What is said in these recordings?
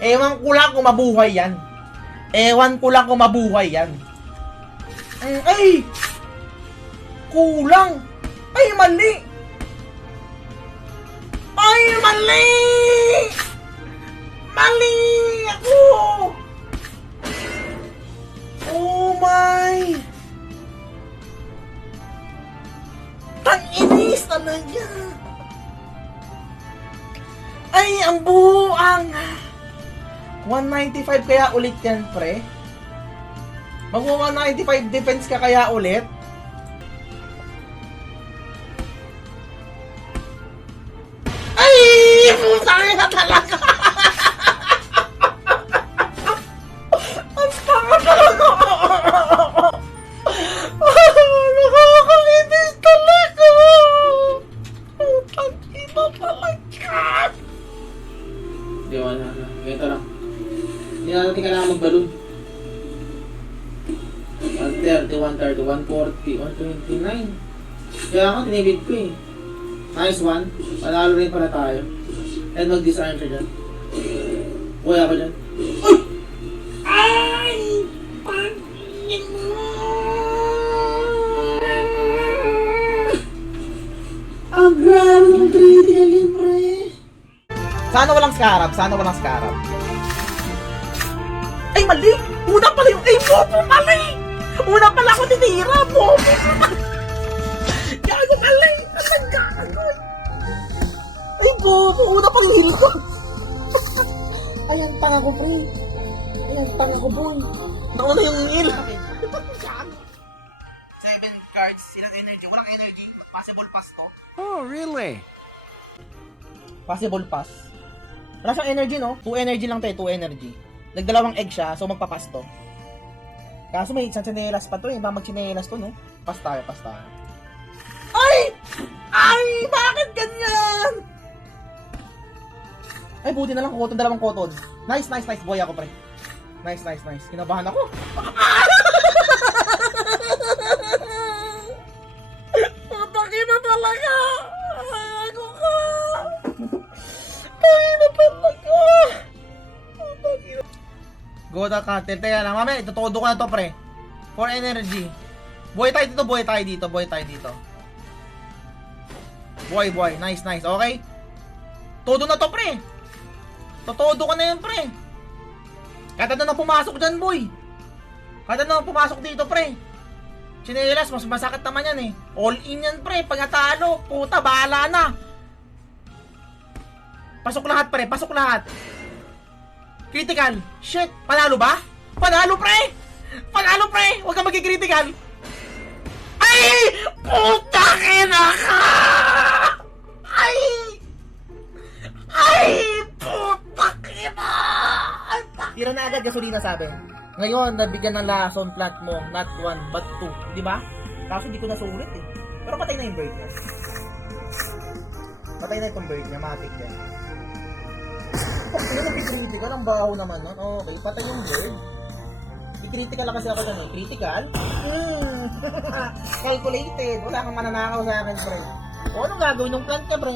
Ewan ko lang kung mabuhay yan. Ewan ko lang kung mabuhay yan. Ay! Kulang! Ay, mali! Ay, mali! Mali! Ako! Oh my! Tang-inis talaga! Ay, ang buang! 195 kaya ulit yan, pre? Magwa 195 defense ka kaya ulit? Ay! Putang ina talaga! Ang tanga talaga! Nakakainis talaga! Putang ina talaga! Hindi, wala na. Ganito lang. Hindi na natin kailangan mag-balloon. 130, 130, 140, 129. Kaya ako, tinibid ko eh. Nice one. Panalo rin pala tayo. And mag-disarm siya dyan. Buhay ako dyan. Ay! Pangin mo! Ang grabe ng 3D na libre. Sana walang scarab, sana walang scarab. Ay, mali! Una pala yung... Ay, bobo, mali! Una pala ako tinira, bobo! Gago, mali! Ang gago! Ay, bobo! Una pala yung heal ko! Ayan, tanga ko, pre! Ayan, tanga ko, boy! Nauna yung heal! 7 cards, silang energy. Walang energy, possible pass to. Oh, really? Possible pass. Wala siyang energy, no? 2 energy lang tayo, 2 energy. Nagdalawang egg siya, so magpapass to. Kaso may isang tsinelas pa to eh. Ba magtsinelas to, no? Pass tayo, pass tayo. Ay! Ay! Bakit ganyan? Ay, buti na lang kukoton, dalawang koton. Nice, nice, nice. Boy ako, pre. Nice, nice, nice. Kinabahan ako. Putaki na talaga! Ay, ako ka! Ay, na talaga! Putaki na. Go the counter. Teka lang, mamaya, itutodo ko na to, pre. For energy. Buhay tayo dito, buhay tayo dito, buhay tayo dito. Buhay, buhay. Nice, nice. Okay? Todo na to, pre. Totodo ko na yan, pre. Kada na pumasok dyan, boy. Kada na pumasok dito, pre. Chinelas, mas masakit naman yan eh. All in yan, pre. Pag natalo, puta, bahala na. Pasok lahat, pre. Pasok lahat. Critical. Shit. Panalo ba? Panalo, pre. Panalo, pre. Huwag ka magki-critical. Ay! Puta kina ka! Ay! Ay! Puta kina! Tira na agad gasolina, sabi. Ngayon, nabigyan ng lason plant mo, not 1 but 2. Di ba? Kaso di ko nasulit eh. Pero patay na yung bird niya. Patay na itong bird niya, matik yan. Pero critical, ang baho naman nun. Okay, patay yung bird. I-critical lang kasi ako dyan eh. Critical? Calculated. Wala kang mananakaw sa akin, pre. O, anong gagawin ng plant niya, pre?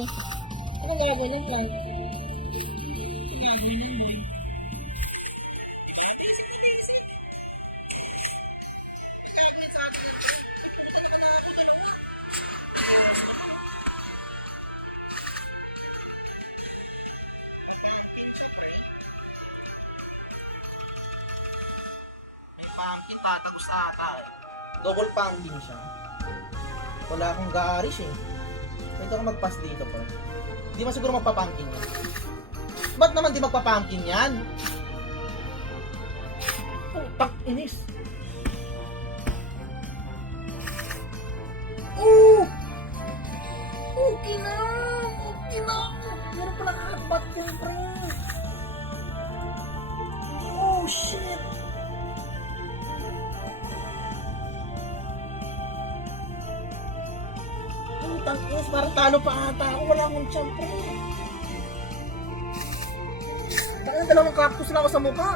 Anong gagawin ng plant? Pumpkin tatagos ata. Double pumpkin siya. Wala akong gaarish eh. Pwede ako mag-pass dito pa. Hindi man siguro magpa-pumpkin yan. Ba't naman di magpa-pumpkin yan? Oh, tak-inis. Oh! Okay na! Okay na! Meron pala kakatbat yan, pre. Oh, shit! Tangis, parang talo pa ata ako. Wala akong champ, pre. Parang dalawang cactus na ako sa mukha.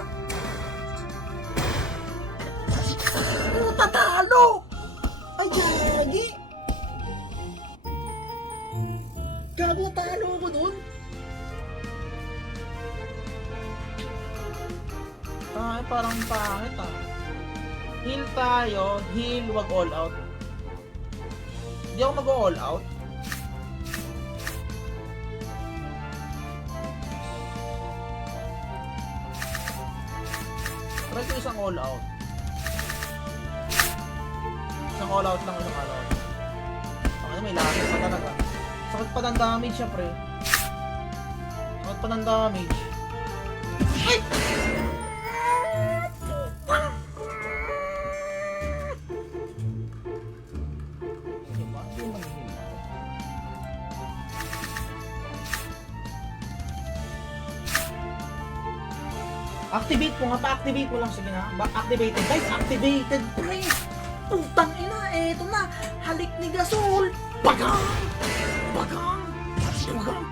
Oh, tatalo! Ay, gagi! Gago, talo ako dun. Ay, parang pangit ah. Heal tayo. Heal, wag all out. Hindi ako mag-all out. Try ko isang all out. Isang all out lang, isang all out. Ano, may lakas pa talaga. Sakit pa ng damage siya, pre. Sakit pa ng damage. Ay! Diba? Hindi mag-heal. Activate mo nga, pa-activate mo lang. Sige na, activated. Guys, activated, pre! Putang ina, eto na! Halik ni Gasol! Pagang! Pagang! Pagang!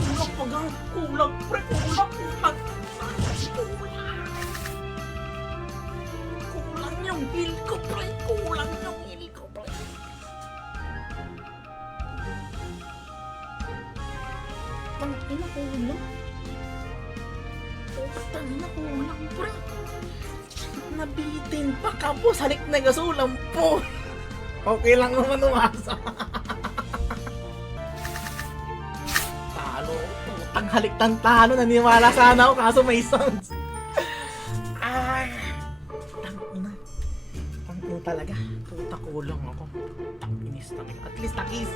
Kulang, pagang! Kulang, pre! Kulang! Kulang! Kulang yung heal ko, pre! Kulang yung heal ko, pre! Pang ina, kulang! Putang ina, kulang, pre! Nabitin pa ka po, halik na gasulang po. Okay lang naman umasa. Talo, putang halik ng talo, naniwala sana ako kaso may sounds. Ay, tangina. Tangina talaga, puta kulang ako. Tanginis talaga, at least nakis.